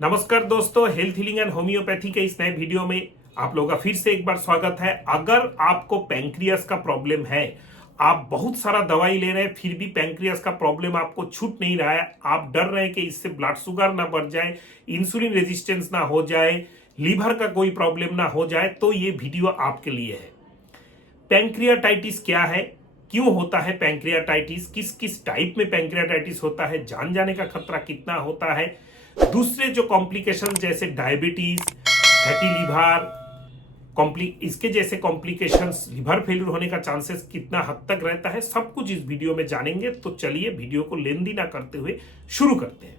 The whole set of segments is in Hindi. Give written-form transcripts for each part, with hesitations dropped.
नमस्कार दोस्तों, हेल्थ हीलिंग एंड होम्योपैथी के इस नए वीडियो में आप लोगों का फिर से एक बार स्वागत है। अगर आपको पैंक्रियास का प्रॉब्लम है, आप बहुत सारा दवाई ले रहे हैं फिर भी पैंक्रियास का प्रॉब्लम आपको छूट नहीं रहा है, आप डर रहे हैं कि इससे ब्लड शुगर ना बढ़ जाए, इंसुलिन रेजिस्टेंस ना हो जाए, लीवर का कोई प्रॉब्लम ना हो जाए, तो ये वीडियो आपके लिए है। पैंक्रियाटाइटिस क्या है, क्यों होता है पैंक्रियाटाइटिस, किस किस टाइप में पैंक्रियाटाइटिस होता है, जान जाने का खतरा कितना होता है, दूसरे जो कॉम्प्लिकेशन जैसे डायबिटीज, फैटी लीवर, इसके जैसे कॉम्प्लिकेशंस, लिवर फेलियर होने का चांसेस कितना हद तक रहता है, सब कुछ इस वीडियो में जानेंगे। तो चलिए वीडियो को लेंदी ना करते हुए शुरू करते हैं।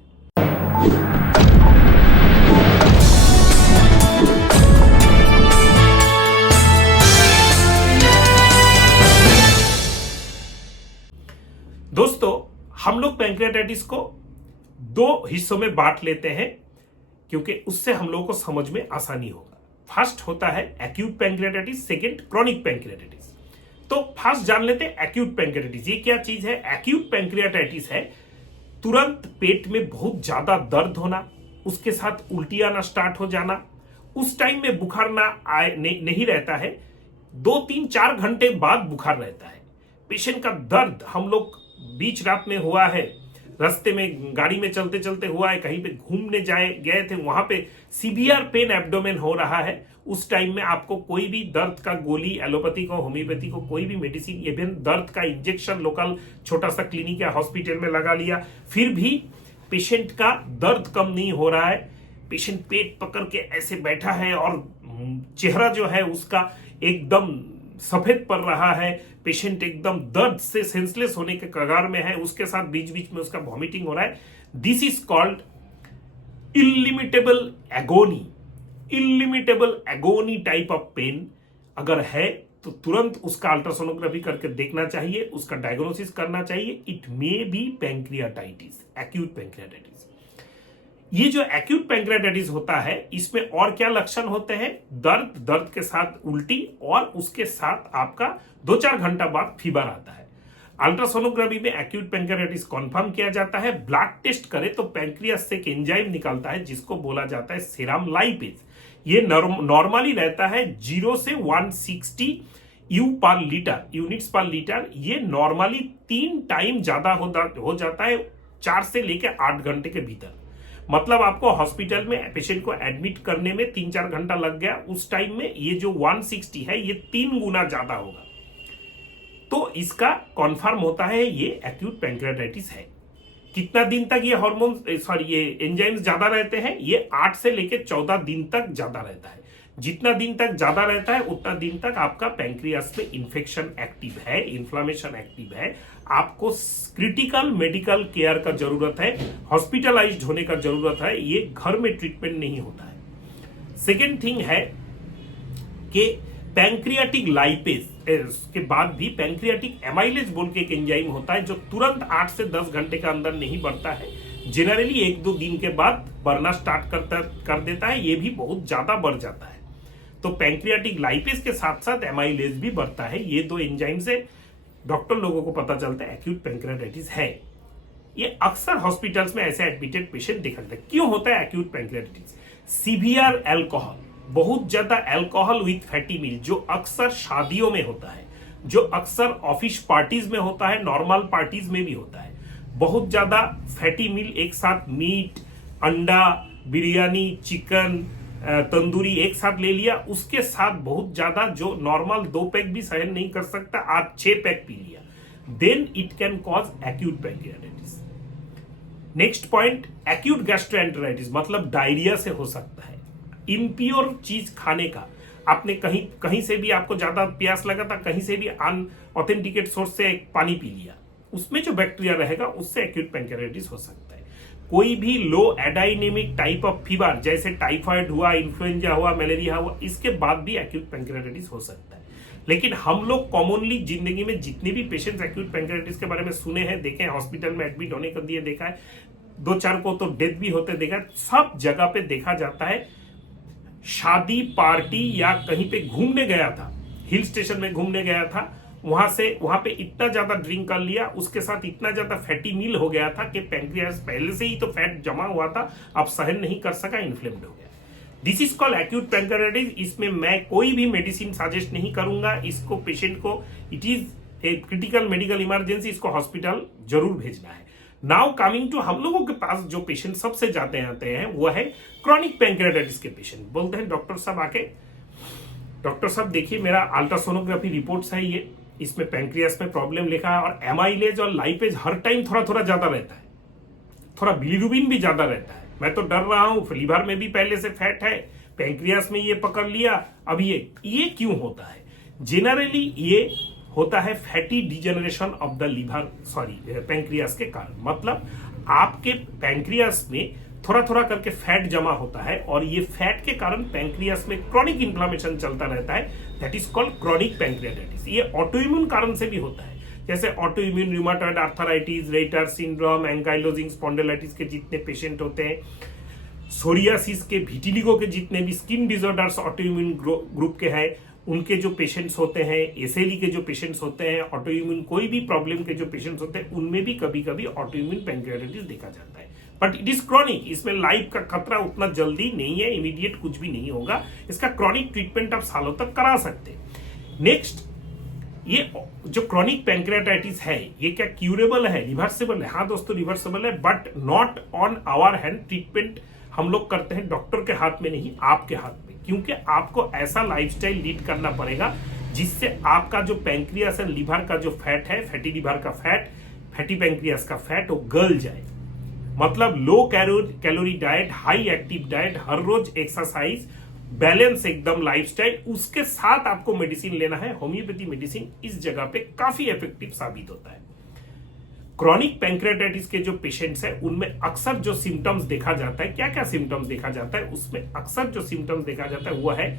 दोस्तों, हम लोग पैंक्रियाटाइटिस को दो हिस्सों में बांट लेते हैं क्योंकि उससे हम लोगों को समझ में आसानी होगा। फर्स्ट होता है acute pancreatitis, second chronic pancreatitis. तो फर्स्ट जान लेते हैं एक्यूट पैंक्रियाटाइटिस। ये क्या चीज है? एक्यूट पैंक्रियाटाइटिस है तुरंत पेट में बहुत ज्यादा दर्द होना, उसके साथ उल्टी आना स्टार्ट हो जाना, उस टाइम में बुखार नहीं रहता है, 2-3-4 घंटे बाद बुखार रहता है। पेशेंट का दर्द हम लोग बीच रात में हुआ है, रास्ते में गाड़ी में चलते चलते हुआ है, कहीं पे घूमने गए थे, वहां पे सीवियर पेन एब्डोमेन हो रहा है, उस टाइम में आपको कोई भी दर्द का गोली, एलोपैथी को, होम्योपैथी को, कोई भी मेडिसिन, इवन दर्द का इंजेक्शन लोकल छोटा सा क्लिनिक या हॉस्पिटल में लगा लिया, फिर भी पेशेंट का दर्द कम नहीं हो रहा है। पेशेंट पेट पकड़ के ऐसे बैठा है और चेहरा जो है उसका एकदम सफेद पड़ रहा है, पेशेंट एकदम दर्द से सेंसलेस होने के कगार में है, उसके साथ बीच बीच में उसका वॉमिटिंग हो रहा है। This is called illimitable agony. Illimitable agony type of pain अगर है तो तुरंत उसका अल्ट्रासोनोग्राफी करके देखना चाहिए, उसका डायग्नोसिस करना चाहिए। It may be pancreatitis, acute pancreatitis. ये जो एक्यूट पैंक्रियाटाइटिस होता है, इसमें और क्या लक्षण होते हैं? दर्द के साथ उल्टी, और उसके साथ आपका 2-4 घंटा बाद फीवर आता है। अल्ट्रासोनोग्राफी में एक्यूट पैंक्रियाटाइटिस कंफर्म किया जाता है। ब्लड टेस्ट करे तो पैंक्रियास से एक एंजाइम निकलता है जिसको बोला जाता है सीरम लाइपेज। ये नॉर्मली रहता है 0 से 160 यूनिट्स पर लीटर। ये नॉर्मली 3 टाइम ज्यादा हो जाता है 4 से लेकर 8 घंटे के भीतर। मतलब आपको हॉस्पिटल में पेशेंट को एडमिट करने में 3-4 घंटा लग गया, उस टाइम में ये जो 160 है ये 3 गुना ज्यादा होगा। तो इसका कॉन्फर्म होता है ये एक्यूट पैंक्रियाटाइटिस है। कितना दिन तक ये एंजाइम्स ज्यादा रहते हैं? ये 8 से लेकर 14 दिन तक ज्यादा रहता है। जितना दिन तक ज्यादा रहता है उतना दिन तक आपका पैंक्रियास में इंफेक्शन एक्टिव है, इन्फ्लामेशन एक्टिव है, आपको क्रिटिकल मेडिकल केयर का जरूरत है, हॉस्पिटलाइज्ड होने का जरूरत है, ये घर में ट्रीटमेंट नहीं होता है। सेकेंड थिंग है कि पैंक्रियाटिक लाइपेज के बाद भी पैंक्रियाटिक एमाइलेज बोल के एक एंजाइम होता है जो तुरंत 8 से 10 घंटे के अंदर नहीं बढ़ता है, जनरली 1-2 दिन के बाद बढ़ना स्टार्ट कर देता है। ये भी बहुत ज्यादा बढ़ जाता है। तो पैंक्रियाटिक लाइपेज के साथ साथ एमाइलेज भी बढ़ता है। ये 2 एंजाइम से डॉक्टर लोगों को पता चलता है एक्यूट पैंक्रियाटाइटिस है। ये अक्सर हॉस्पिटल्स में ऐसे एडमिटेड पेशेंट देखा जाता है। क्यों होता है एक्यूट पैंक्रियाटाइटिस? सीवियर अल्कोहल, बहुत ज्यादा अल्कोहल विथ फैटी मील, जो अक्सर शादियों में होता है, जो अक्सर ऑफिस पार्टीज में होता है, नॉर्मल पार्टीज में भी होता है। बहुत ज्यादा फैटी मील एक साथ, मीट, अंडा, बिरयानी, चिकन, तंदूरी एक साथ ले लिया, उसके साथ बहुत ज्यादा, जो नॉर्मल 2 पैक भी सहन नहीं कर सकता, आज 6 पैक पी लिया, then it can cause acute pancreatitis. Next point, acute gastroenteritis, मतलब डायरिया से हो सकता है। इम्प्योर चीज खाने का, आपने कहीं से भी आपको ज्यादा प्यास लगा था, कहीं से भी अनऑथेंटिकेट सोर्स से पानी पी लिया, उसमें जो बैक्टीरिया रहेगा उससे एक्यूट पैंक्रियाटाइटिस हो सकता है। कोई भी लो एडाइनेमिक टाइप ऑफ फीवर जैसे टाइफाइड हुआ, इन्फ्लुएंजा हुआ, मलेरिया हुआ, इसके बाद भी एक्यूट पैंक्रियाटाइटिस हो सकता है। लेकिन हम लोग कॉमनली जिंदगी में जितने भी पेशेंट्स एक्यूट पैंक्रियाटाइटिस के बारे में सुने हैं, देखे हैं, हॉस्पिटल में एडमिट होने को दिए देखा है, 2-4 को तो डेथ भी होते देखा है, सब जगह पे देखा जाता है शादी पार्टी या कहीं पे घूमने गया था, हिल स्टेशन में घूमने गया था, वहां पे इतना ज्यादा ड्रिंक कर लिया, उसके साथ इतना ज्यादा फैटी मील हो गया था कि पैंक्रियास पहले से ही तो फैट जमा हुआ था, अब सहन नहीं कर सका, इन्फ्लेम्ड हो गया। This is called acute pancreatitis. इसमें मैं कोई भी मेडिसिन सजेस्ट नहीं करूंगा, इसको पेशेंट को, it is a critical medical emergency, इसको हॉस्पिटल जरूर भेजना है। नाउ कमिंग टू हम लोगों के पास जो पेशेंट सबसे जाते आते हैं वो है क्रॉनिक पैंक्रियाटाइटिस के पेशेंट। बोलते हैं डॉक्टर साहब आके, डॉक्टर साहब देखिए मेरा अल्ट्रासोनोग्राफी रिपोर्ट्स है, ये इसमें पैंक्रियास में प्रॉब्लम लिखा है और एमाइलेज और लाइपेज हर टाइम थोड़ा थोड़ा ज्यादा रहता है, थोड़ा बिलीरुबिन भी ज्यादा रहता है। मैं तो डर रहा हूं, लीवर में भी पहले से फैट है, पैंक्रियास में ये पकड़ लिया, अब ये क्यों होता है? जनरली ये होता है fatty degeneration of the liver, pancreas के कारण। मतलब आपके पैंक्रियास में थोड़ा थोड़ा करके फैट जमा होता है और ये फैट के कारण पैंक्रियास में क्रॉनिक इन्फ्लेमेशन चलता रहता है, that is called chronic pancreatitis. ये ऑटोइम्यून कारण से भी होता है, जैसे autoimmune rheumatoid arthritis, Reiter syndrome, ankylosing spondylitis के जितने पेशेंट होते हैं, सोरियासिस के, विटिलिगो के जितने भी स्किन डिसऑर्डर्स ऑटोइम्यून ग्रुप के हैं, उनके जो पेशेंट्स होते हैं, एसएलई के जो पेशेंट्स होते हैं, ऑटोइम्यून कोई भी प्रॉब्लम के जो पेशेंट्स होते हैं, उनमें भी कभी कभी ऑटोइम्यून पैंक्रियाटाइटिस देखा जाता है। बट इट इज क्रॉनिक, इसमें लाइफ का खतरा उतना जल्दी नहीं है, इमीडिएट कुछ भी नहीं होगा, इसका क्रॉनिक ट्रीटमेंट आप सालों तक करा सकते हैं। नेक्स्ट, ये जो क्रॉनिक पैंक्रियाटाइटिस है ये क्या क्यूरेबल है, रिवर्सेबल है? हाँ दोस्तों, रिवर्सेबल है, but not on our hand. Treatment हम लोग करते हैं डॉक्टर के हाथ में नहीं, आपके हाथ में, क्योंकि आपको ऐसा लाइफस्टाइल लीड करना पड़ेगा जिससे आपका जो पैंक्रियास एंड लीवर का जो फैट है, फैटी लीवर का फैट, फैटी पैंक्रियास का फैट, वो गल जाए। मतलब low calorie diet, high active diet, हर रोज एक्सरसाइज, बैलेंस एकदम लाइफस्टाइल, उसके साथ आपको मेडिसिन लेना है। होम्योपैथी मेडिसिन इस जगह पे काफी इफेक्टिव साबित होता है। क्रॉनिक पैंक्रियाटाइटिस के जो पेशेंट्स हैं उनमें अक्सर जो सिम्टम्स देखा जाता है, क्या क्या सिम्टम्स देखा जाता है, उसमें अक्सर जो सिम्टम्स देखा जाता है वो है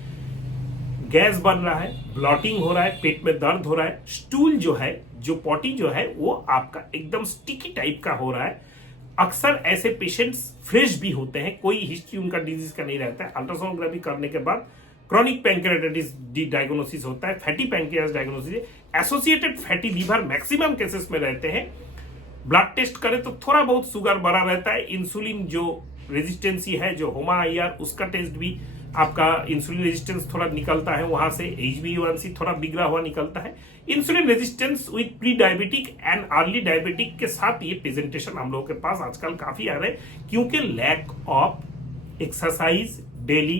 गैस बन रहा है, ब्लॉटिंग हो रहा है, पेट में दर्द हो रहा है, स्टूल जो है, जो पॉटी जो है वो आपका एकदम स्टिकी टाइप का हो रहा है। अक्सर ऐसे पेशेंट्स फ्रेश भी होते हैं, कोई हिस्ट्री उनका डिजीज का नहीं रहता है। अल्ट्रासोनोग्राफी करने के बाद क्रॉनिक पैंक्रियाटाइटिस डायग्नोसिस होता है, fatty pancreas diagnosis, associated fatty liver maximum cases में रहते हैं। ब्लड टेस्ट करें तो थोड़ा बहुत शुगर बढ़ा रहता है, इंसुलिन जो रेजिस्टेंसी है, जो HOMA-IR, उसका टेस्ट भी आपका इंसुलिन रेजिस्टेंस थोड़ा निकलता है, वहां से HbA1c थोड़ा बिगड़ा हुआ निकलता है। Insulin resistance with pre diabetic and early diabetic के साथ ये प्रेजेंटेशन हम लोगों के पास आजकल काफी आ रहे हैं, क्योंकि lack of exercise, daily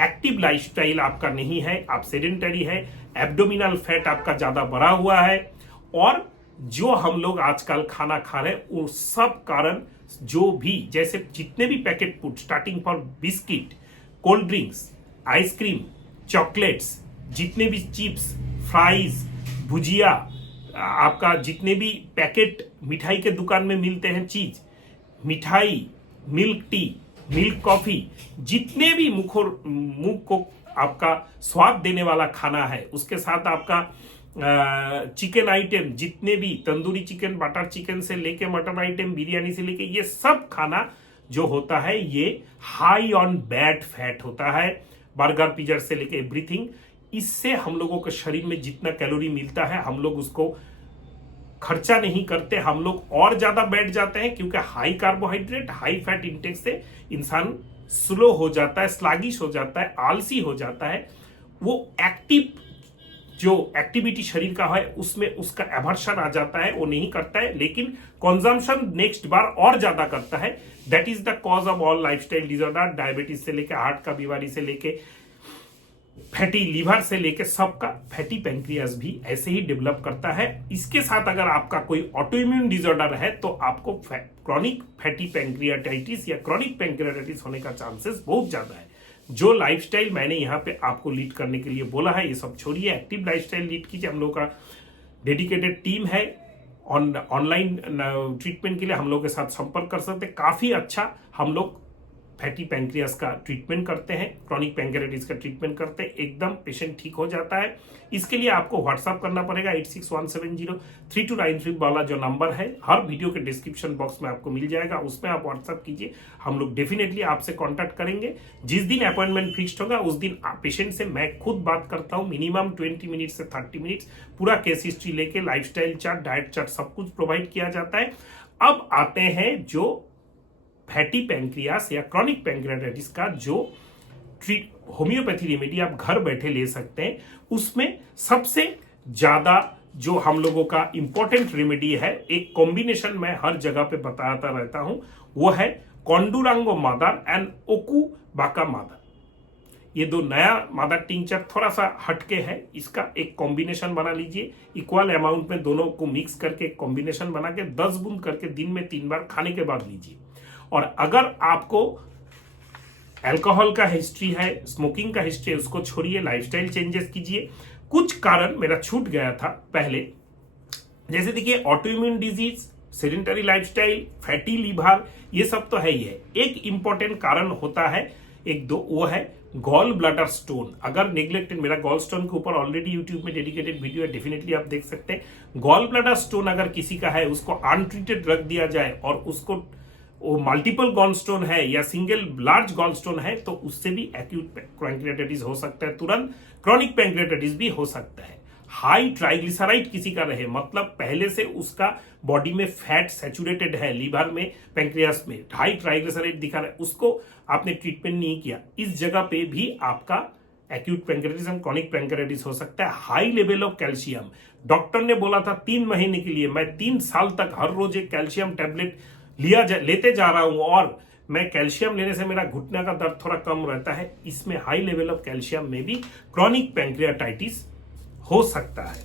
active lifestyle आपका नहीं है, आप सेडेंटरी है, एब्डोमिनल फैट आपका ज्यादा बढ़ा हुआ है, और जो हम लोग आजकल खाना खा रहे हैं वो सब कारण जो भी, जैसे जितने भी packet food, starting for biscuit, cold drinks, ice cream, chocolates, जितने भी चिप्स, फ्राइज, भुजिया, आपका जितने भी पैकेट मिठाई के दुकान में मिलते हैं चीज, मिठाई, मिल्क टी, मिल्क कॉफी, जितने भी मुंह को आपका स्वाद देने वाला खाना है, उसके साथ आपका चिकन आइटम, जितने भी तंदूरी चिकन, बटर चिकन से लेके मटन आइटम, बिरयानी से लेके, ये सब खाना जो होता है ये हाई ऑन बैड फैट होता है। बर्गर, पिज्जा से लेके एवरीथिंग, इससे हम लोगों के शरीर में जितना कैलोरी मिलता है हम लोग उसको खर्चा नहीं करते, हम लोग और ज्यादा बैठ जाते हैं, क्योंकि high carbohydrate, high fat intake से इंसान स्लो हो जाता है, स्लैगिश हो जाता है, आलसी हो जाता है, वो एक्टिव जो एक्टिविटी शरीर का है उसमें उसका एवर्शन आ जाता है, वो नहीं करता है, लेकिन कंजम्पशन नेक्स्ट बार और ज्यादा करता है। That is the cause of all lifestyle disorder, diabetes से लेके हार्ट का बीमारी से लेके फैटी लीवर से लेके सबका फैटी पैंक्रियास भी ऐसे ही डेवलप करता है। इसके साथ अगर आपका कोई ऑटोइम्यून डिसऑर्डर है तो आपको क्रॉनिक फैटी पैंक्रियाटाइटिस या क्रॉनिक पैंक्रियाटाइटिस होने का चांसेस बहुत ज्यादा है। जो लाइफस्टाइल मैंने यहाँ पे आपको लीड करने के लिए बोला है, ये सब छोड़िए, एक्टिव लाइफस्टाइल लीड कीजिए। हम लोग का डेडिकेटेड टीम है, ऑनलाइन ट्रीटमेंट के लिए हम लोग के साथ संपर्क कर सकते हैं। काफी अच्छा हम लोग फैटी पैंक्रियास का ट्रीटमेंट करते हैं, क्रॉनिक पैंक्रियाटाइटिस का ट्रीटमेंट करते हैं, एकदम पेशेंट ठीक हो जाता है। इसके लिए आपको व्हाट्सअप करना पड़ेगा 86170329 वाला जो नंबर है, हर वीडियो के डिस्क्रिप्शन बॉक्स में आपको मिल जाएगा, उसमें आप व्हाट्सअप कीजिए, हम लोग डेफिनेटली आपसे कॉन्टैक्ट करेंगे। जिस दिन अपॉइंटमेंट फिक्स्ड होगा उस दिन पेशेंट से मैं खुद बात करता हूँ, मिनिमम 20 मिनट से 30 मिनट्स, पूरा केस हिस्ट्री लेके लाइफस्टाइल चार्ट, डाइट चार्ट सब कुछ प्रोवाइड किया जाता है। अब आते हैं जो फैटी पैंक्रियास या क्रॉनिक पैंक्रियाटाइटिस का जो होम्योपैथी रेमेडी आप घर बैठे ले सकते हैं, उसमें सबसे ज्यादा जो हम लोगों का इंपॉर्टेंट रेमेडी है, एक कॉम्बिनेशन मैं हर जगह पे बताता रहता हूं, वो है कोंडुरांगो मादार एंड ओकुबाका मादार। ये दो नया मादार टिंचर थोड़ा सा हटके है, इसका एक कॉम्बिनेशन बना लीजिए, इक्वल अमाउंट में दोनों को मिक्स करके कॉम्बिनेशन बना के 10 बूंद करके दिन में 3 बार खाने के बाद लीजिए। और अगर आपको अल्कोहल का हिस्ट्री है, स्मोकिंग का हिस्ट्री है, उसको छोड़िए, लाइफस्टाइल चेंजेस कीजिए। कुछ कारण मेरा छूट गया था पहले, जैसे देखिए autoimmune disease, sedentary lifestyle, fatty liver, ये सब तो है ही है। एक इंपॉर्टेंट कारण होता है, एक दो, वो है गॉल ब्लैडर स्टोन। अगर नेग्लेक्टेड, मेरा गॉल स्टोन के ऊपर ऑलरेडी यूट्यूब में डेडिकेटेड वीडियो है, डेफिनेटली आप देख सकते हैं। गॉल ब्लैडर स्टोन अगर किसी का है, उसको अनट्रीटेड रख दिया जाए और उसको वो मल्टीपल गॉलस्टोन है या सिंगल लार्ज गॉलस्टोन है, तो उससे भी एक्यूट पैंक्रियाटाइटिस हो सकता है, तुरंत क्रॉनिक पैंक्रियाटाइटिस भी हो सकता है। हाई ट्राइग्लिसराइड किसी का रहे, मतलब पहले से उसका बॉडी में फैट सैचुरेटेड है, लीवर में, पैंक्रियास में हाई ट्राइग्लिसराइड दिखा रहा है, उसको आपने ट्रीटमेंट नहीं किया, इस जगह पे भी आपका acute pancreatitis and chronic pancreatitis हो सकता है। High level of calcium, doctor ने बोला था 3 महीने के लिए, मैं 3 साल तक हर रोज एक कैल्शियम टैबलेट लेते जा रहा हूं और मैं कैल्शियम लेने से मेरा घुटने का दर्द थोड़ा कम रहता है। इसमें हाई लेवल ऑफ कैल्शियम में भी क्रॉनिक पैंक्रियाटाइटिस हो सकता है।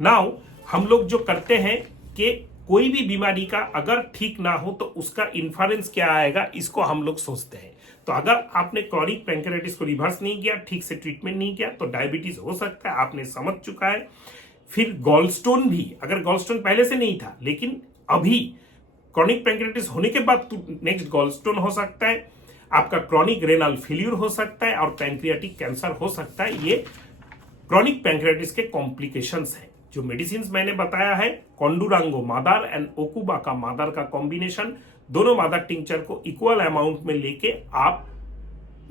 नाउ हम लोग जो करते हैं कि कोई भी बीमारी का अगर ठीक ना हो तो उसका इन्फ्लुएंस क्या आएगा, इसको हम लोग सोचते हैं। तो अगर आपने क्रॉनिक पैंक्रियाटाइटिस को रिवर्स नहीं किया, ठीक से ट्रीटमेंट नहीं किया, तो डायबिटीज हो सकता है, आपने समझ चुका है। फिर गॉलस्टोन भी, अगर गॉलस्टोन पहले से नहीं था लेकिन अभी क्रॉनिक पैंक्रियाटाइटिस होने के बाद नेक्स्ट गॉलस्टोन हो सकता है, आपका क्रॉनिक रेनल फेल्यूर हो सकता है और पैंक्रियाटिक कैंसर हो सकता है। ये क्रॉनिक पैंक्रियाटाइटिस के कॉम्प्लिकेशंस हैं। जो मेडिसिन मैंने बताया है, कोंडुरांगो मादार एंड ओकुबाका मादार का कॉम्बिनेशन, दोनों मादार टिंचर को इक्वल अमाउंट में लेके आप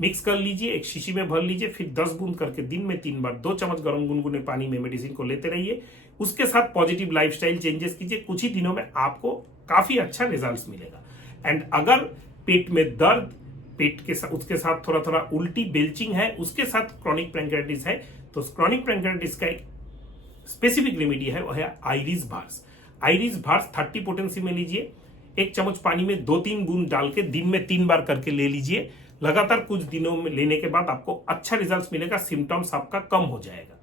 मिक्स कर लीजिए, एक शीशी में भर लीजिए, फिर 10 बूंद करके दिन में 3 बार 2 चम्मच गर्म गुनगुने पानी में मेडिसिन को लेते रहिए। उसके साथ पॉजिटिव लाइफस्टाइल चेंजेस कीजिए, कुछ ही दिनों में आपको काफी अच्छा रिजल्ट्स मिलेगा। एंड अगर पेट में दर्द, पेट के साथ उसके साथ थोड़ा थोड़ा उल्टी, बेल्चिंग है, उसके साथ क्रॉनिक पैंक्रियाटाइटिस है, तो क्रॉनिक पैंक्रियाटाइटिस का एक स्पेसिफिक रेमेडी है, वो है iris verse. Iris verse 30 potency में लीजिए, 1 चम्मच पानी में 2-3 बूंद डाल के दिन में 3 बार करके ले लीजिए। लगातार कुछ दिनों में लेने के बाद आपको अच्छा रिजल्ट मिलेगा, सिम्टम्स आपका कम हो जाएगा।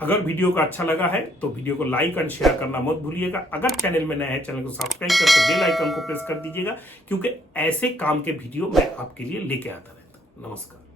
अगर वीडियो का अच्छा लगा है तो वीडियो को लाइक एंड शेयर करना मत भूलिएगा। अगर चैनल में नया है, चैनल को सब्सक्राइब करके बेल आइकन को प्रेस कर दीजिएगा, क्योंकि ऐसे काम के वीडियो मैं आपके लिए लेके आता रहता हूं। नमस्कार।